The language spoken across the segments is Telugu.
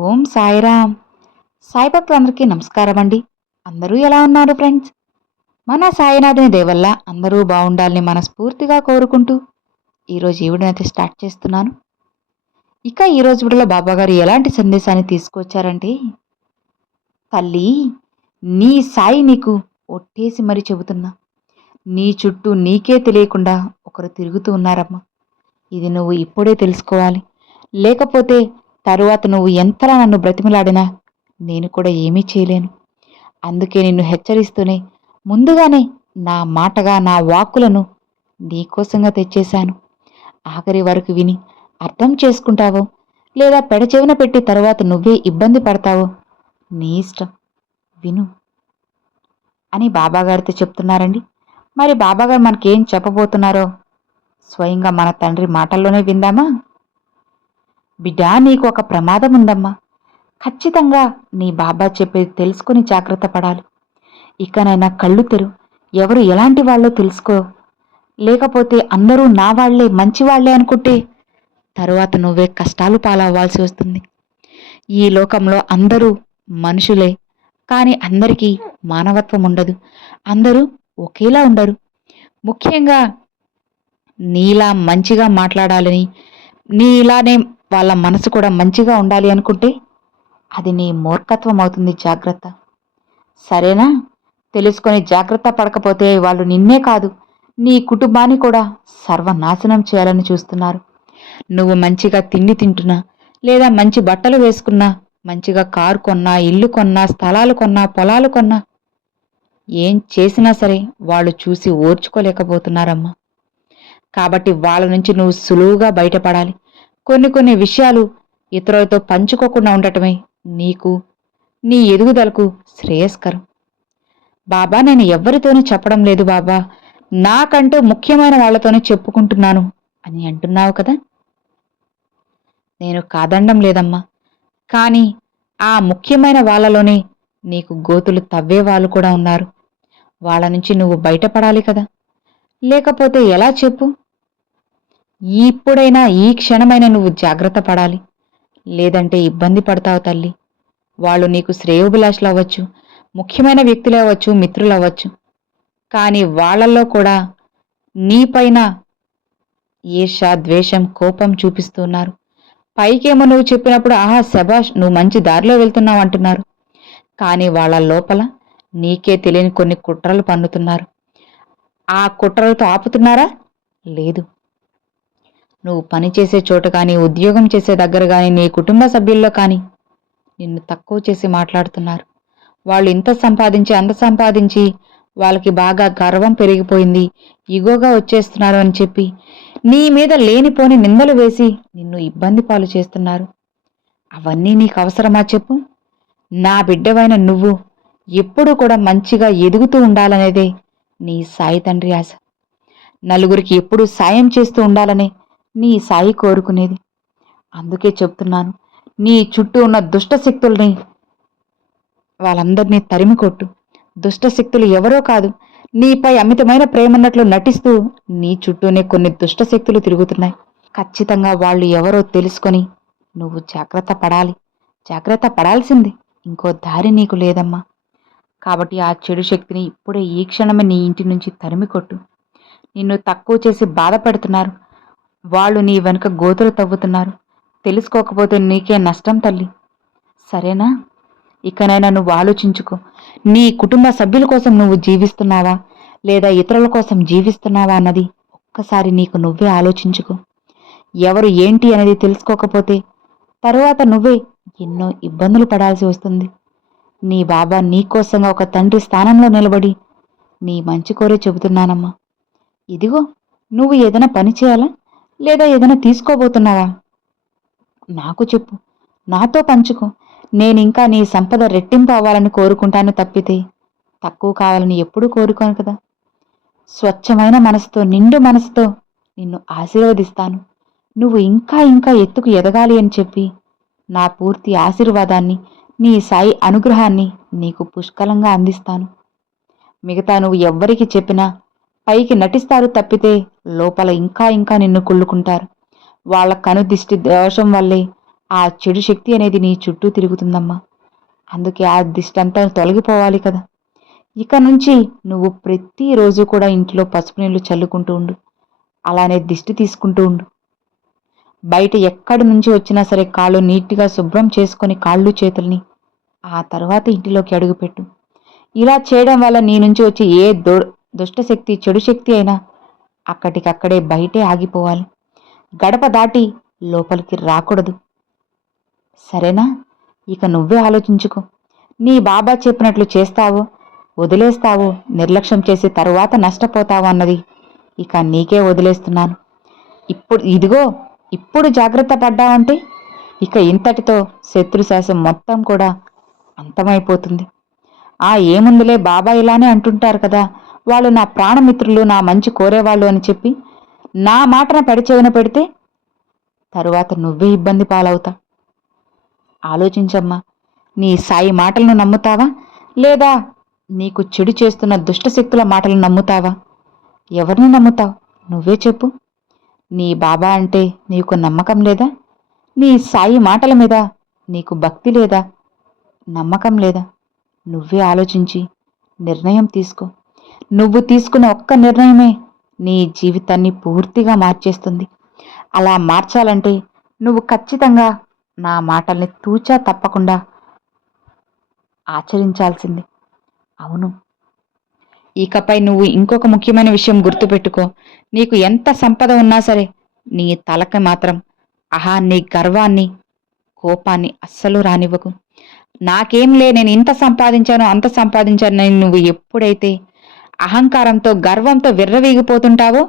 ఓం సాయిరామ్. సాయి భక్తులందరికీ నమస్కారం అండి. అందరూ ఎలా ఉన్నారు ఫ్రెండ్స్? మన సాయినాథుని దయవల్ల అందరూ బాగుండాలని మనస్ఫూర్తిగా కోరుకుంటూ ఈరోజు ఈ వీడియోనైతే స్టార్ట్ చేస్తున్నాను. ఇక ఈరోజు వీడియోలో బాబాగారు ఎలాంటి సందేశాన్ని తీసుకొచ్చారంటే, తల్లి, నీ సాయి నీకు ఒట్టేసి మరీ చెబుతున్నా, నీ చుట్టూ నీకే తెలియకుండా ఒకరు తిరుగుతూ ఉన్నారమ్మా. ఇది నువ్వు ఇప్పుడే తెలుసుకోవాలి. లేకపోతే తరువాత నువ్వు ఎంతలా నన్ను బ్రతిమలాడినా నేను కూడా ఏమీ చేయలేను. అందుకే నిన్ను హెచ్చరిస్తూనే ముందుగానే నా మాటగా నా వాక్కులను నీకోసంగా తెచ్చేశాను. ఆఖరి వరకు విని అర్థం చేసుకుంటావో లేదా పెడచెవిన పెట్టి తరువాత నువ్వే ఇబ్బంది పడతావో నీ ఇష్టం, విను అని బాబాగారితో చెప్తున్నారండి. మరి బాబాగారు మనకేం చెప్పబోతున్నారో స్వయంగా మన తండ్రి మాటల్లోనే విందామా? బిడ్డా, నీకు ఒక ప్రమాదం ఉందమ్మా. ఖచ్చితంగా నీ బాబా చెప్పేది తెలుసుకుని జాగ్రత్త పడాలి. ఇకనైనా కళ్ళు తెరు. ఎవరు ఎలాంటి వాళ్ళో తెలుసుకో. లేకపోతే అందరూ నా వాళ్లే, మంచివాళ్లే అనుకుంటే తరువాత నువ్వే కష్టాలు పాలవ్వాల్సి వస్తుంది. ఈ లోకంలో అందరూ మనుషులే, కానీ అందరికీ మానవత్వం ఉండదు. అందరూ ఒకేలా ఉండరు. ముఖ్యంగా నీలా మంచిగా మాట్లాడాలని, నీలానే వాళ్ళ మనసు కూడా మంచిగా ఉండాలి అనుకుంటే అది నీ మూర్ఖత్వం అవుతుంది. జాగ్రత్త, సరేనా? తెలుసుకొని జాగ్రత్త పడకపోతే వాళ్ళు నిన్నే కాదు, నీ కుటుంబాన్ని కూడా సర్వనాశనం చేయాలని చూస్తున్నారు. నువ్వు మంచిగా తిండి తింటున్నా, లేదా మంచి బట్టలు వేసుకున్నా, మంచిగా కారు కొన్నా, ఇల్లు కొన్నా, స్థలాలు కొన్నా, పొలాలు కొన్నా, ఏం చేసినా సరే వాళ్ళు చూసి ఓర్చుకోలేకపోతున్నారమ్మా. కాబట్టి వాళ్ళ నుంచి నువ్వు సులువుగా బయటపడాలి. కొన్ని విషయాలు ఇతరులతో పంచుకోకుండా ఉండటమే నీకు, నీ ఎదుగుదలకు శ్రేయస్కరం. బాబా, నేను ఎవ్వరితోనూ చెప్పడం లేదు బాబా, నాకంటూ ముఖ్యమైన వాళ్లతోనే చెప్పుకుంటున్నాను అని అంటున్నావు కదా. నేను కాదనడం లేదమ్మా, కానీ ఆ ముఖ్యమైన వాళ్ళలోనే నీకు గోతులు తవ్వే వాళ్ళు కూడా ఉన్నారు. వాళ్ళ నుంచి నువ్వు బయటపడాలి కదా. లేకపోతే ఎలా చెప్పు? ఇప్పుడైనా ఈ క్షణమైనా నువ్వు జాగ్రత్త పడాలి. లేదంటే ఇబ్బంది పడతావు తల్లి. వాళ్ళు నీకు శ్రేయోభిలాషులు అవ్వచ్చు, ముఖ్యమైన వ్యక్తులు అవ్వచ్చు, మిత్రులు అవ్వచ్చు. కానీ వాళ్లలో కూడా నీపైన ఈర్ష, ద్వేషం, కోపం చూపిస్తున్నారు. పైకేమో నువ్వు చెప్పినప్పుడు ఆహా శభాష్, నువ్వు మంచి దారిలో వెళ్తున్నావు అంటున్నారు. కానీ వాళ్ళ లోపల నీకే తెలియని కొన్ని కుట్రలు పన్నుతున్నారు. ఆ కుట్రలతో ఆపుతున్నారా? లేదు. నువ్వు పనిచేసే చోట కానీ, ఉద్యోగం చేసే దగ్గర కానీ, నీ కుటుంబ సభ్యుల్లో కానీ నిన్ను తక్కువ చేసి మాట్లాడుతున్నారు. వాళ్ళు ఇంత సంపాదించి, అంత సంపాదించి, వాళ్ళకి బాగా గర్వం పెరిగిపోయింది, ఇగోగా వచ్చేస్తున్నారు అని చెప్పి నీ మీద లేనిపోని నిందలు వేసి నిన్ను ఇబ్బంది పాలు చేస్తున్నారు. అవన్నీ నీకు అవసరమా చెప్పు? నా బిడ్డవైన నువ్వు ఎప్పుడూ కూడా మంచిగా ఎదుగుతూ ఉండాలనేదే నీ సాయి తండ్రి ఆశ. నలుగురికి ఎప్పుడూ సాయం చేస్తూ ఉండాలనే నీ సాయి కోరుకునేది. అందుకే చెప్తున్నాను, నీ చుట్టూ ఉన్న దుష్టశక్తుల్ని వాళ్ళందరినీ తరిమికొట్టు. దుష్టశక్తులు ఎవరో కాదు, నీపై అమితమైన ప్రేమన్నట్లు నటిస్తూ నీ చుట్టూనే కొన్ని దుష్టశక్తులు తిరుగుతున్నాయి. ఖచ్చితంగా వాళ్ళు ఎవరో తెలుసుకొని నువ్వు జాగ్రత్త పడాలి. జాగ్రత్త పడాల్సింది, ఇంకో దారి నీకు లేదమ్మా. కాబట్టి ఆ చెడు శక్తిని ఇప్పుడే ఈ క్షణమే నీ ఇంటి నుంచి తరిమికొట్టు. నిన్ను తక్కువ చేసి బాధపెడుతున్నారు. వాళ్ళు నీ వెనుక గోతులు తవ్వుతున్నారు. తెలుసుకోకపోతే నీకే నష్టం తల్లి, సరేనా? ఇకనైనా నువ్వు ఆలోచించుకో. నీ కుటుంబ సభ్యుల కోసం నువ్వు జీవిస్తున్నావా లేదా ఇతరుల కోసం జీవిస్తున్నావా అన్నది ఒక్కసారి నీకు నువ్వే ఆలోచించుకో. ఎవరు ఏంటి అనేది తెలుసుకోకపోతే తరువాత నువ్వే ఎన్నో ఇబ్బందులు పడాల్సి వస్తుంది. నీ బాబా నీకోసంగా ఒక తండ్రి స్థానంలో నిలబడి నీ మంచి కోరే చెబుతున్నానమ్మా. ఇదిగో, నువ్వు ఏదైనా పని చేయాలా లేదా ఏదైనా తీసుకోబోతున్నావా? నాకు చెప్పు, నాతో పంచుకో. నేనింకా నీ సంపద రెట్టింపు అవ్వాలని కోరుకుంటాను తప్పితే తక్కువ కావాలని ఎప్పుడూ కోరుకోను కదా. స్వచ్ఛమైన మనసుతో, నిండు మనసుతో నిన్ను ఆశీర్వదిస్తాను. నువ్వు ఇంకా ఇంకా ఎత్తుకు ఎదగాలి అని చెప్పి నా పూర్తి ఆశీర్వాదాన్ని, నీ సాయి అనుగ్రహాన్ని నీకు పుష్కలంగా అందిస్తాను. మిగతా నువ్వు ఎవ్వరికి చెప్పినా పైకి నటిస్తారు తప్పితే లోపల ఇంకా ఇంకా నిన్ను కుళ్ళుకుంటారు. వాళ్ళ కనుదిష్టి దోషం వల్లే ఆ చెడు శక్తి అనేది నీ చుట్టూ తిరుగుతుందమ్మా. అందుకే ఆ దిష్టంతా తొలగిపోవాలి కదా. ఇక నుంచి నువ్వు ప్రతిరోజు కూడా ఇంట్లో పసుపు నీళ్లు చల్లుకుంటూ ఉండు. అలానే దిష్టి తీసుకుంటూ ఉండు. బయట ఎక్కడి నుంచి వచ్చినా సరే కాళ్ళు నీట్గా శుభ్రం చేసుకొని కాళ్ళు చేతుల్ని ఆ తర్వాత ఇంటిలోకి అడుగుపెట్టు. ఇలా చేయడం వల్ల నీ నుంచి వచ్చే ఏ దుష్టశక్తి చెడు శక్తి అయినా అక్కడికక్కడే బయటే ఆగిపోవాలి. గడప దాటి లోపలికి రాకూడదు. సరేనా? ఇక నువ్వే ఆలోచించుకో. నీ బాబా చెప్పినట్లు చేస్తావో వదిలేస్తావో, నిర్లక్ష్యం చేసి తరువాత నష్టపోతావు అన్నది ఇక నీకే వదిలేస్తున్నాను. ఇప్పుడు జాగ్రత్త పడ్డావంటే ఇక ఇంతటితో శత్రుశాసం మొత్తం కూడా అంతమైపోతుంది. ఏముందిలే, బాబా ఇలానే అంటుంటారు కదా, వాళ్ళు నా ప్రాణమిత్రులు, నా మంచి కోరేవాళ్ళు అని చెప్పి నా మాటన పెడచెవిన పెడితే తరువాత నువ్వే ఇబ్బంది పాలవుతావు. ఆలోచించమ్మా. నీ సాయి మాటలను నమ్ముతావా, లేదా నీకు చెడు చేస్తున్న దుష్టశక్తుల మాటలను నమ్ముతావా? ఎవరిని నమ్ముతావు? నువ్వే చెప్పు. నీ బాబా అంటే నీకు నమ్మకం లేదా? నీ సాయి మాటల మీద నీకు భక్తి లేదా? నమ్మకం లేదా? నువ్వే ఆలోచించి నిర్ణయం తీసుకో. నువ్వు తీసుకున్న ఒక్క నిర్ణయమే నీ జీవితాన్ని పూర్తిగా మార్చేస్తుంది. అలా మార్చాలంటే నువ్వు ఖచ్చితంగా నా మాటల్ని తూచా తప్పకుండా ఆచరించాల్సిందే. అవును. ఇకపై నువ్వు ఇంకొక ముఖ్యమైన విషయం గుర్తుపెట్టుకో. నీకు ఎంత సంపద ఉన్నా సరే నీ తలకి మాత్రం అహాన్ని, గర్వాన్ని, కోపాన్ని అస్సలు రానివ్వకు. నాకేంలే, నేను ఇంత సంపాదించాను అంత సంపాదించానని నువ్వు ఎప్పుడైతే అహంకారంతో గర్వంతో విర్రవీగిపోతుంటావో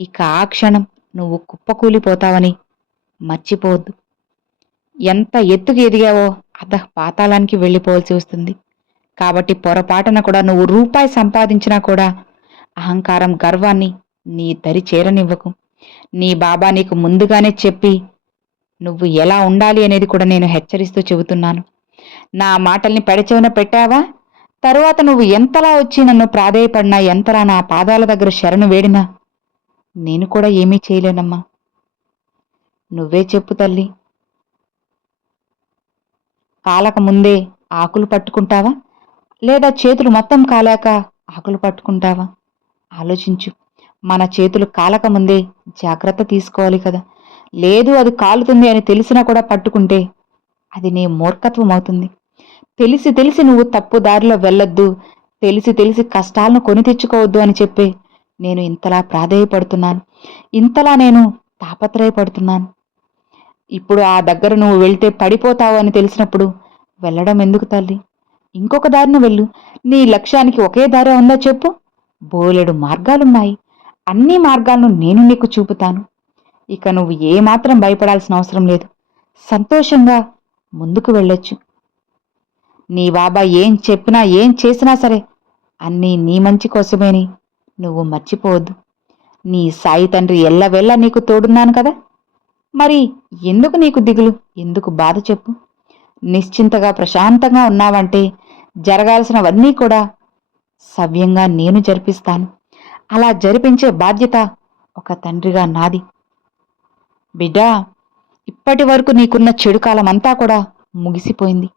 ఇక ఆ క్షణం నువ్వు కుప్పకూలిపోతావని మర్చిపోవద్దు. ఎంత ఎత్తుకు ఎదిగావో పాతాళానికి వెళ్ళిపోవాల్సి వస్తుంది. కాబట్టి పొరపాటున కూడా నువ్వు రూపాయి సంపాదించినా కూడా అహంకారం, గర్వాన్ని నీ దరి చేరనివ్వకు. నీ బాబా నీకు ముందుగానే చెప్పి నువ్వు ఎలా ఉండాలి అనేది కూడా నేను హెచ్చరిస్తూ చెబుతున్నాను. నా మాటల్ని పెడచెవిన పెట్టావా, తరువాత నువ్వు ఎంతలా వచ్చి నన్ను ప్రాధేయపడినా, ఎంతలా నా పాదాల దగ్గర శరణు వేడినా నేను కూడా ఏమీ చేయలేనమ్మా. నువ్వే చెప్పు తల్లి. కాలక ముందే ఆకులు పట్టుకుంటావా, లేదా చేతులు మొత్తం కాలాక ఆకులు పట్టుకుంటావా? ఆలోచించు. మన చేతులు కాలక ముందే జాగ్రత్త తీసుకోవాలి కదా. లేదు, అది కాలుతుంది అని తెలిసినా కూడా పట్టుకుంటే అది నీ మూర్ఖత్వం అవుతుంది. తెలిసి తెలిసి నువ్వు తప్పు దారిలో వెళ్ళొద్దు, తెలిసి తెలిసి కష్టాలను కొని తెచ్చుకోవద్దు అని చెప్పి నేను ఇంతలా ప్రాధేయపడుతున్నాను, ఇంతలా నేను తాపత్రయపడుతున్నాను. ఇప్పుడు ఆ దగ్గర నువ్వు వెళ్తే పడిపోతావు అని తెలిసినప్పుడు వెళ్ళడం ఎందుకు తల్లి? ఇంకొక దారిని వెళ్ళు. నీ లక్ష్యానికి ఒకే దారి ఉందా చెప్పు? బోలెడు మార్గాలున్నాయి. అన్ని మార్గాలను నేను నీకు చూపుతాను. ఇక నువ్వు ఏమాత్రం భయపడాల్సిన అవసరం లేదు. సంతోషంగా ముందుకు వెళ్ళొచ్చు. నీ బాబా ఏం చెప్పినా ఏం చేసినా సరే అన్నీ నీ మంచి కోసమేని నువ్వు మర్చిపోవద్దు. నీ సాయి తండ్రి ఎల్లవెల్లా నీకు తోడున్నాను కదా. మరి ఎందుకు నీకు దిగులు, ఎందుకు బాధ చెప్పు? నిశ్చింతగా ప్రశాంతంగా ఉన్నావంటే జరగాల్సినవన్నీ కూడా సవ్యంగా నేను జరిపిస్తాను. అలా జరిపించే బాధ్యత ఒక తండ్రిగా నాది. బిడ్డా, ఇప్పటి వరకు నీకున్న చెడు కాలం అంతా కూడా ముగిసిపోయింది.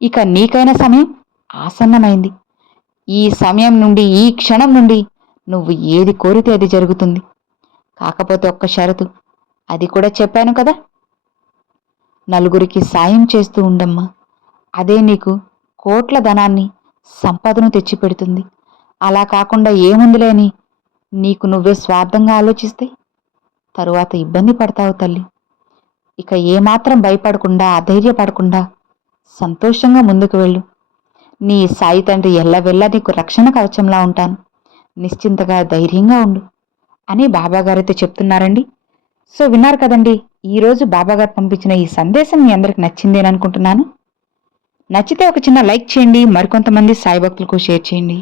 ఇక నీకైన సమయం ఆసన్నమైంది. ఈ సమయం నుండి, ఈ క్షణం నుండి నువ్వు ఏది కోరితే అది జరుగుతుంది. కాకపోతే ఒక్క షరతు, అది కూడా చెప్పాను కదా, నలుగురికి సాయం చేస్తూ ఉండమ్మా. అదే నీకు కోట్ల ధనాన్ని, సంపదను తెచ్చిపెడుతుంది. అలా కాకుండా ఏముందిలేని నీకు నువ్వే స్వార్థంగా ఆలోచిస్తే తరువాత ఇబ్బంది పడతావు తల్లి. ఇక ఏమాత్రం భయపడకుండా, అధైర్యపడకుండా సంతోషంగా ముందుకు వెళ్ళు. నీ సాయి తండ్రి ఎల్లవెల్లా నీకు రక్షణ కవచంలా ఉంటాను. నిశ్చింతగా ధైర్యంగా ఉండు అని బాబాగారైతే చెప్తున్నారండి. సో విన్నారు కదండి, ఈరోజు బాబాగారు పంపించిన ఈ సందేశం మీ అందరికి నచ్చిందేననుకుంటున్నాను. నచ్చితే ఒక చిన్న లైక్ చేయండి, మరికొంతమంది సాయి భక్తులకు షేర్ చేయండి.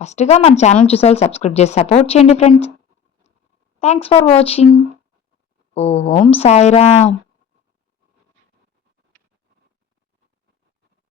ఫస్ట్గా మన ఛానల్ చూసారు సబ్స్క్రైబ్ చేసి సపోర్ట్ చేయండి friends. Thanks for watching. Om Sairam.